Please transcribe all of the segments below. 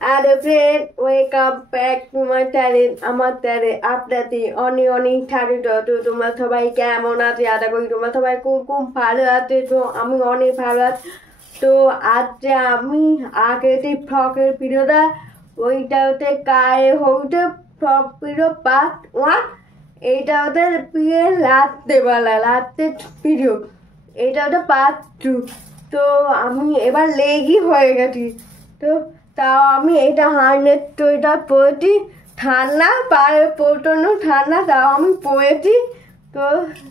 আরে friend, welcome back to my channel. আমার চ্যানেলে আপনাদের অনেক অনেক স্বাগত। তো তোমরা সবাই কেমন আছে? আশা করি তোমরা সবাই খুব খুব ভালো আছে। তো আমি অনেক ভালো আছি। তো আজকে আমি আগে যে ফ্রকের ভিডিওটা, ওইটা হচ্ছে গায়ে হচ্ছে ফ্রক ভিডিও পার্ট 1। এইটা হচ্ছে বিয়ের রাত্রের ভিডিও। এটা হচ্ছে পার্ট 2। তো আমি এবার লেগই হয়ে গেছি। তো তাও আমি এটা হার্নেট সোয়েটার পরেছি, ঠান্ডা পায়ে প্রচণ্ড ঠান্ডা, তাও আমি পরেছি। তো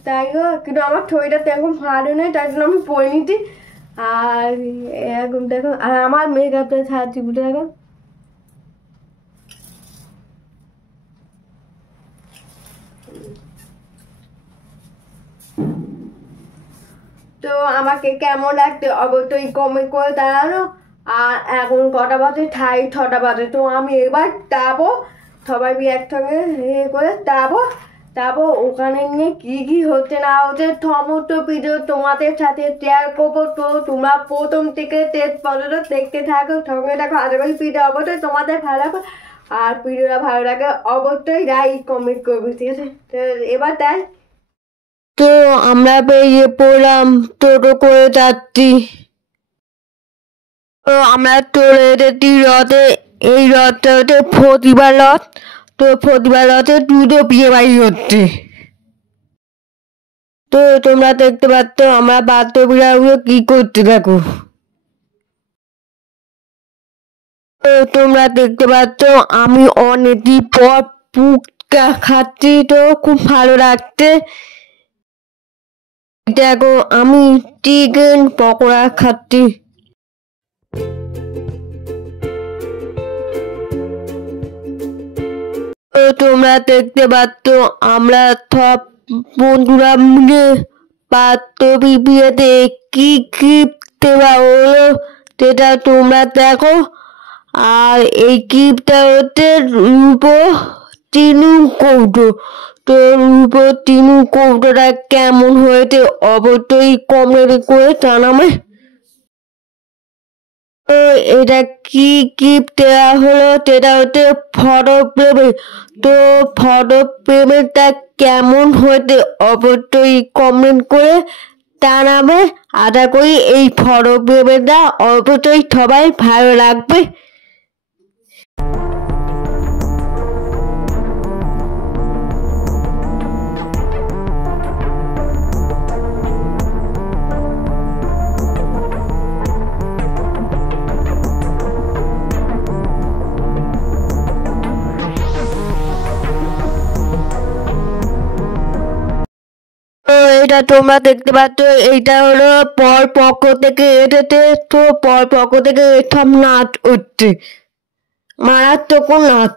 তাই কিন্তু আমার সোয়েটারটা এখন ভালো নেই, তাই জন্য আমি পরে নিচ্ছি। আর এখন দেখো, আর আমার মেকআপটা ছাড়ছি বুঝে দেখো। তো আমাকে কেমন লাগছে অবশ্যই কমেন্ট করে জানানো। আর এখন কটা বাজে? 6:30 বাজে। তো আমি এবার যাবো, সবাই একসঙ্গে করে যাবো ওখানে নিয়ে কি কি হচ্ছে না হচ্ছে সমস্ত ভিডিও তোমাদের সাথে শেয়ার করবো। তো তোমরা প্রথম থেকে শেষ পর্যন্ত দেখতে থাকো, সঙ্গে দেখো। আশা করি ভিডিও অবশ্যই তোমাদের ভালো লাগবে। আর ভিডিওটা ভালো লাগে অবশ্যই লাইক কমেন্ট করবে, ঠিক আছে? তো এবার তাই তো আমরা বেরিয়ে পড়লাম, টোটো করে যাচ্ছি। তো আমরা চলে এসেছি রথে। এই রথটা হচ্ছে প্রতিবার রথ। তো প্রতিবার রথে দুটো বিয়ে বাড়ি হচ্ছে। তো তোমরা দেখতে পাচ্ছ আমরা বাদ্যবিড়াগুলো কি করতে থাকো। তো তোমরা দেখতে পাচ্ছ আমি অনেকদিন পর পুচকা খাচ্ছি, তো খুব ভালো লাগছে। দেখো আমি চিকেন পকোড়া খাচ্ছি। তো তোমরা দেখতে পাচ্ছ আমরা সব বন্ধুরা মিলে বান্ধবী বিয়েতে কি গিফট দেওয়া হলো সেটা তোমরা দেখো। আর এই গিফটটা হচ্ছে রূপো তিনু কৌটো। তো রূপো তিনু কৌটোটা কেমন হয়েছে অবশ্যই কমেন্ট করে জানাবে। তো এটা কি গিফট দেওয়া হলো সেটা হচ্ছে ফটো ফ্রেম। তো ফটো ফ্রেমটা কেমন হয়েছে অবশ্যই কমেন্ট করে জানাবে। আশা করি এই ফটো ফ্রেমটা অবশ্যই সবাই ভালো লাগবে। তো এটা তোমরা দেখতে পাচ্ছ, এইটা হলো পর পক্ষ থেকে এসেছে। তো পর পক্ষ থেকে সব নাচ হচ্ছে, মারাত্মক নাচ।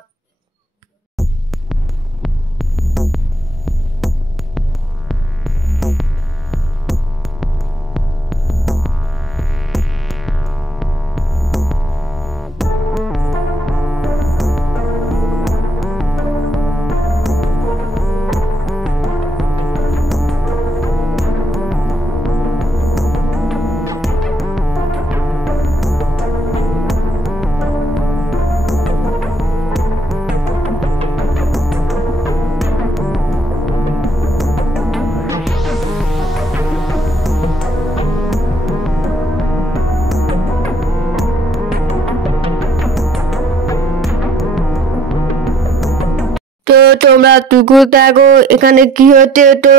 তো তোমরা টুকু দেখো এখানে কি হচ্ছে। তো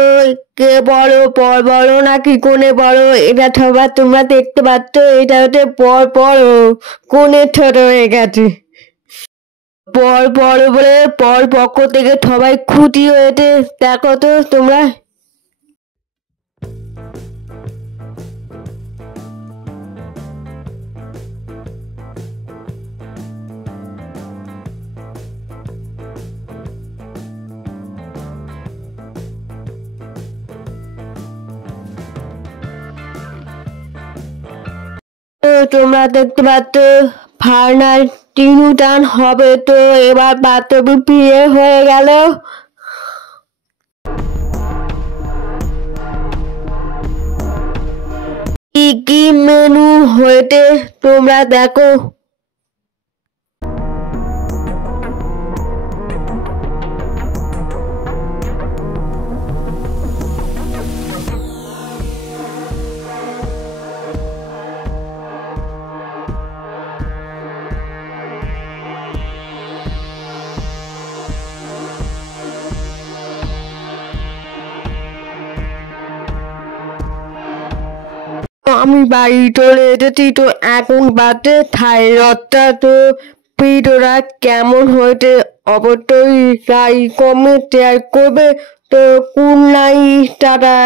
কে বড়, পর বড় নাকি কোনে বড়, এটা সবার তোমরা দেখতে পাচ্ছ। এটা হচ্ছে পর বড়, কোনে ছোট হয়ে গেছে। পর বড় বলে পর পক্ষ থেকে সবাই খুশি হয়েছে, দেখো তো তোমরা। তো তোমরা দেখতে পাচ্ছ ফাইনাল তিনু টান হবে। তো এবার বাস্তবে বিয়ে হয়ে গেল। কি কি মেনু হয়েছে তোমরা দেখো। আমি বাড়ি চলে এসেছি। তো এখন বাজে থাইরডটা। তো ভিডিওটা কেমন হয়েছে অবশ্যই লাইক কমেন্ট শেয়ার করবে। তো গুড নাইট, টাটা।